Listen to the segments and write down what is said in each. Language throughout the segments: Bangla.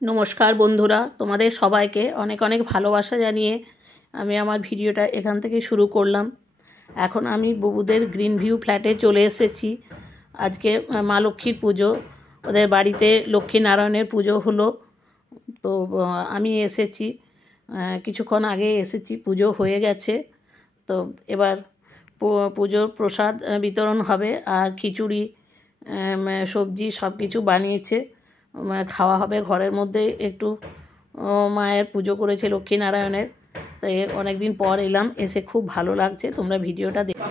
নমস্কার বন্ধুরা, তোমাদের সবাইকে অনেক অনেক ভালোবাসা জানিয়ে আমি আমার ভিডিওটা এখান থেকে শুরু করলাম। এখন আমি বুবুদের গ্রিন ভিউ ফ্ল্যাটে চলে এসেছি। আজকে মা লক্ষ্মীর পুজো, ওদের বাড়িতে লক্ষ্মীনারায়ণের পুজো হলো। তো আমি এসেছি, কিছুক্ষণ আগে এসেছি, পুজো হয়ে গেছে। তো এবার পুজোর প্রসাদ বিতরণ হবে, আর খিচুড়ি সবজি সব কিছু বানিয়েছে, খাওয়া হবে। ঘরের মধ্যে একটু মায়ের পুজো করেছে লক্ষ্মীনারায়ণের। তাই অনেক দিন পর এলাম, এসে খুব ভালো লাগছে। তোমরা ভিডিওটা দেখো।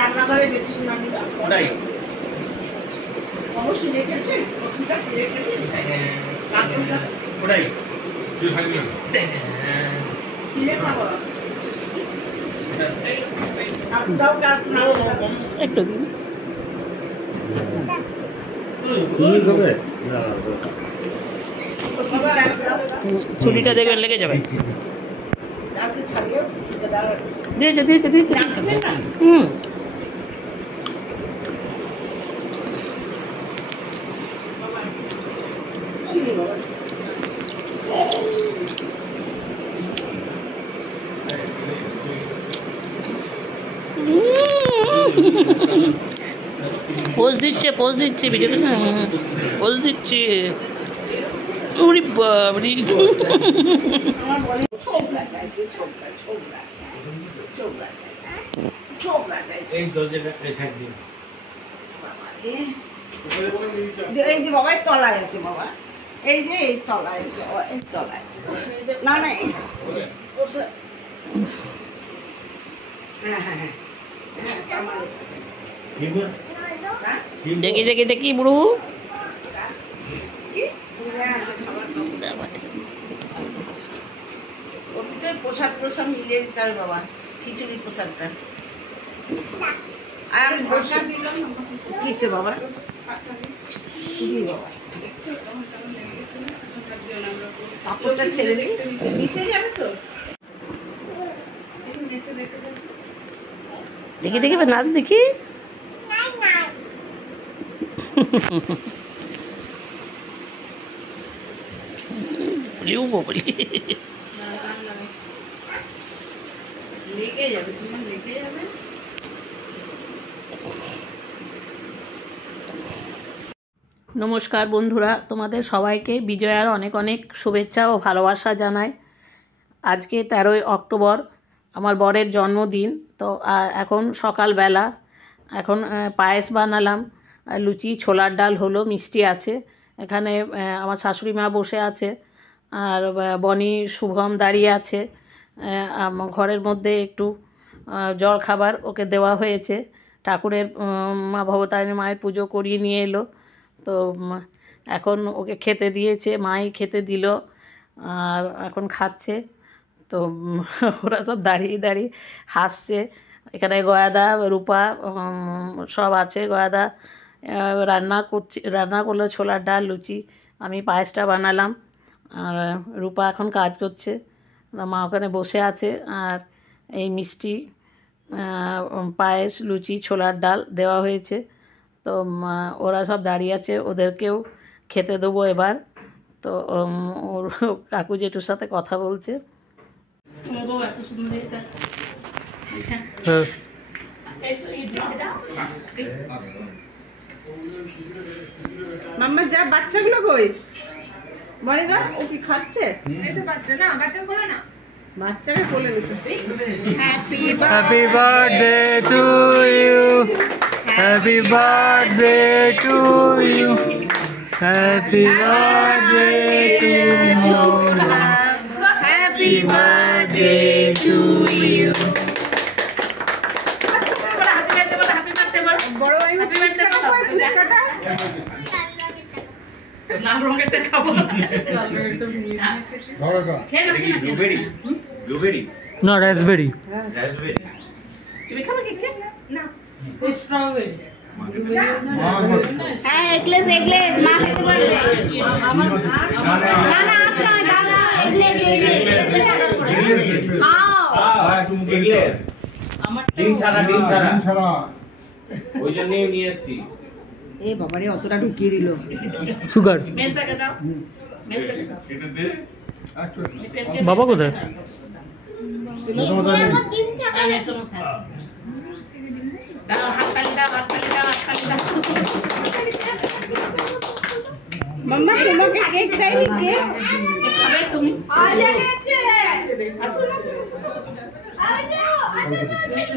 রান্নাঘরে গেছিলাম অবশ্যই রেখেছে একটু দিন ছুরিটা দেখবেন লেগে যাবে। দিয়েছে দিয়েছে দিয়েছে পোজ দিচ্ছে ভিডিওতে, পোজ দিচ্ছে। ওরে বাবরি, এই যে বাবা তলায় আছে, বাবা এই যে এই তলায় আছে, এই তলায় না না দেখি দেখি দেখি বুড়ু প্রসাদ প্রসাদ মিলিয়ে দিতে হবে বাবা, খিচুড়ি প্রসাদটা। আর আমি প্রসাদ দিলাম কিসে বাবা, বাবা কাপড়টা ছেড়ে দিই, নিচে যাবে তো। দেখি দেখি নাচ দেখি। লেগে যাবে, তোমার লেগে যাবে। নমস্কার বন্ধুরা, তোমাদের সবাইকে বিজয়ার অনেক অনেক শুভেচ্ছা ও ভালোবাসা জানাই। আজকে 13ই অক্টোবর, আমার বরের জন্মদিন। তো এখন সকালবেলা, এখন পায়েস বানালাম, লুচি, ছোলার ডাল হলো, মিষ্টি আছে। এখানে আমার শাশুড়ি মা বসে আছে, আর বনি শুভম দাঁড়িয়ে আছে। ঘরের মধ্যে একটু জল খাবার ওকে দেওয়া হয়েছে। ঠাকুরের মা ভবতারিণী মায়ের পুজো করিয়ে নিয়ে এলো, তো এখন ওকে খেতে দিয়েছে, মাই খেতে দিল, আর এখন খাচ্ছে। তো ওরা সব দাঁড়িয়ে দাঁড়িয়ে হাসছে। এখানে গয়াদা, রূপা সব আছে। গয়াদা রান্না করলো ছোলার ডাল, লুচি, আমি পায়েসটা বানালাম, আর রূপা এখন কাজ করছে। মা ওখানে বসে আছে, আর এই মিষ্টি, পায়েস, লুচি, ছোলার ডাল দেওয়া হয়েছে। তো ওরা সব দাঁড়িয়ে আছে, ওদেরকেও খেতে দেবো এবার। তো ওর কাকু জেঠুর সাথে কথা বলছে। মাম্মা যা, বাচ্চাগুলো কই? বলে যা, ও কি খাচ্ছে? এই তো বাচ্চা না, বাচ্চা কোলে না, বাচ্চাকে কোলে নিতে। Happy birthday to you, happy birthday to you, happy birthday to you, happy birthday to you. বড় ভাই হ্যাপি বার্থডে। লাল রঙেরটা খাবো ব্লুবেরি না রাসবেরি তুমি খাবে কেক না স্ট্রবেরি হ্যাঁ এগলেস মা খেতে পারবে না না আসলে দাও না এগলেস খাও ডিম ছাড়া ওই জন্যই নিয়ে এসেছি। এ বাবা রে অতটা ঢুকিয়ে দিল সুগার মেসাকে দাও মেসাকে দাও বাবা কোথায়? দাও হাততালি দাও মাম্মা তোমাকে কেক দেয়নি কেক খাবে তুমি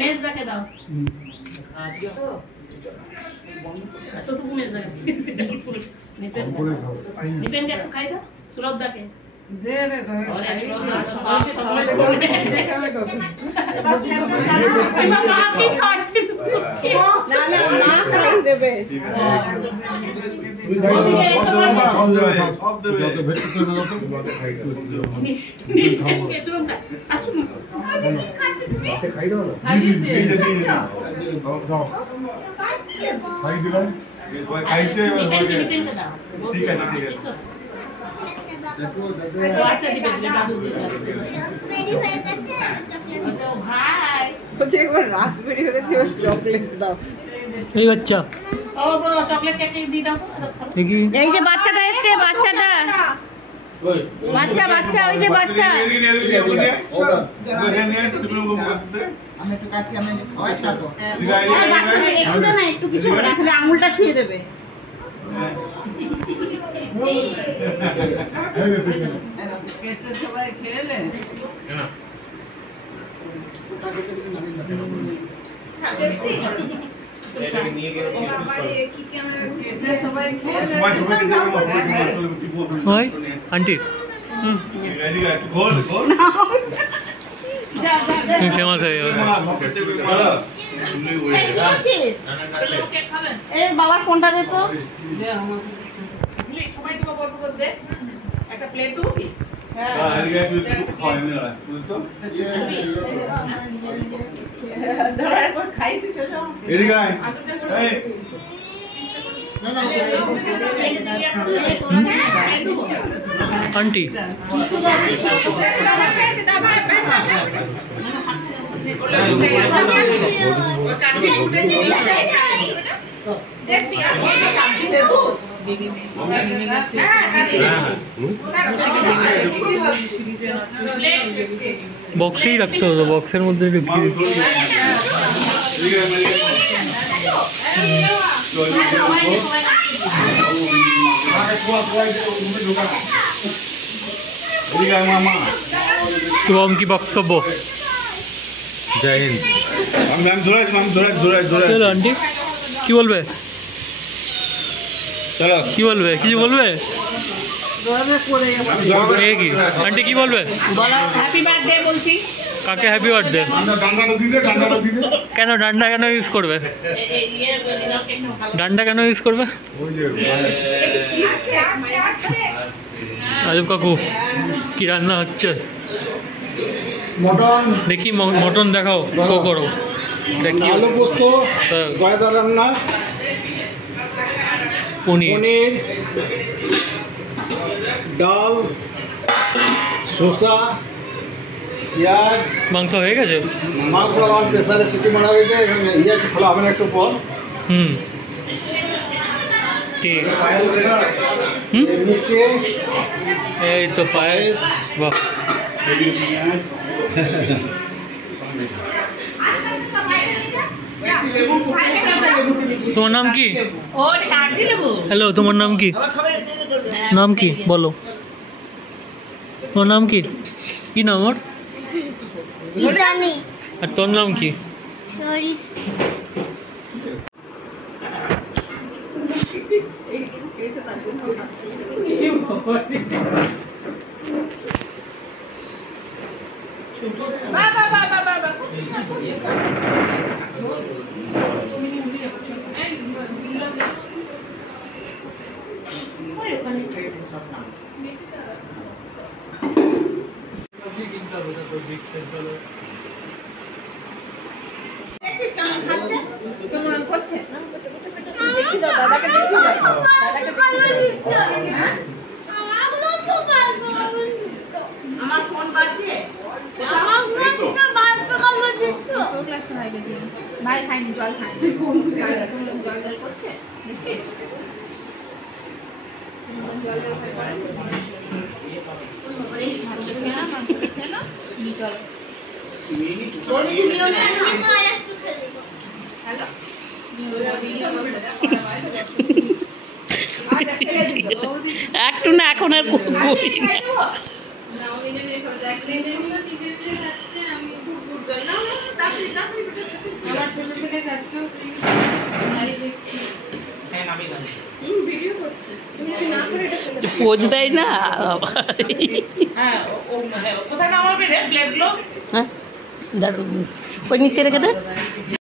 মেসাকে দাও এতটুকু মেসাকে নিপেন কে খাই দাও সুরদাকে দে রে और सुरदा মা কি খাচ্ছিস না না মা খাই দেবে একবার রাসবেরি হয়ে গেছে চকলেট দাও এই বাচ্চা চকলেট কেক দিয়ে দাও এই যে বাচ্চাটা এসছে বাচ্চাটা বাচ্চা ওই যে বাচ্চা একটু কিছু খালি আঙুলটা ছুঁয়ে দেবে সবাই খেলে ওই আন্টি তুমি ফেমাস হয়ে যাবে। বাবার ফোনটা দে তো সবাই তোমার গল্প করতে একটা প্লেট দেবো কি আন্টি বক্সেই রাখতে হতো বক্সের মধ্যে ঢুকিয়ে শুভম কি বক্তব্য জয় হিন্দ। চলো আন্টি কি বলবে চলো কি বলবে কিছু বলবে এ কি আন্টি কি বলবে হ্যাপি বার্থডে বলছি কাকে হ্যাপি বার্থডে কেন ডান্ডা কেন ইউজ করবে ডান্ডা কেন ইউজ করবে আজব কাকু কি রান্না হচ্ছে মটন দেখি মটন দেখাও শো করো দেখি আলু পোস্ত গয়দা রান্না পনির পনির ডাল শসা পেঁয়াজ মাংস হয়ে গেছে মাংস আমার প্রেসারে সিটি মারা হয়েছে ইয়ে খোলা হবে না একটু পর হুম ঠিক হুম মিষ্টি এই তো পায়েস বাহ তোমার নাম কি হ্যালো তোমার নাম কি নাম কি বলো তোমার নাম কি কি নাম ওর আর তোর নাম কি দেখছিস কেমন খাচ্ছে কেমন করছে আমার ফোন বাজছে ভাই খাইনি জল খাইনি জল জল করছে দেখছিস জল জল করে একটু না এখন আর করি না। পোজ দেয় না। হ্যাঁ দাঁড়ান ওই নিচে রেখে দে।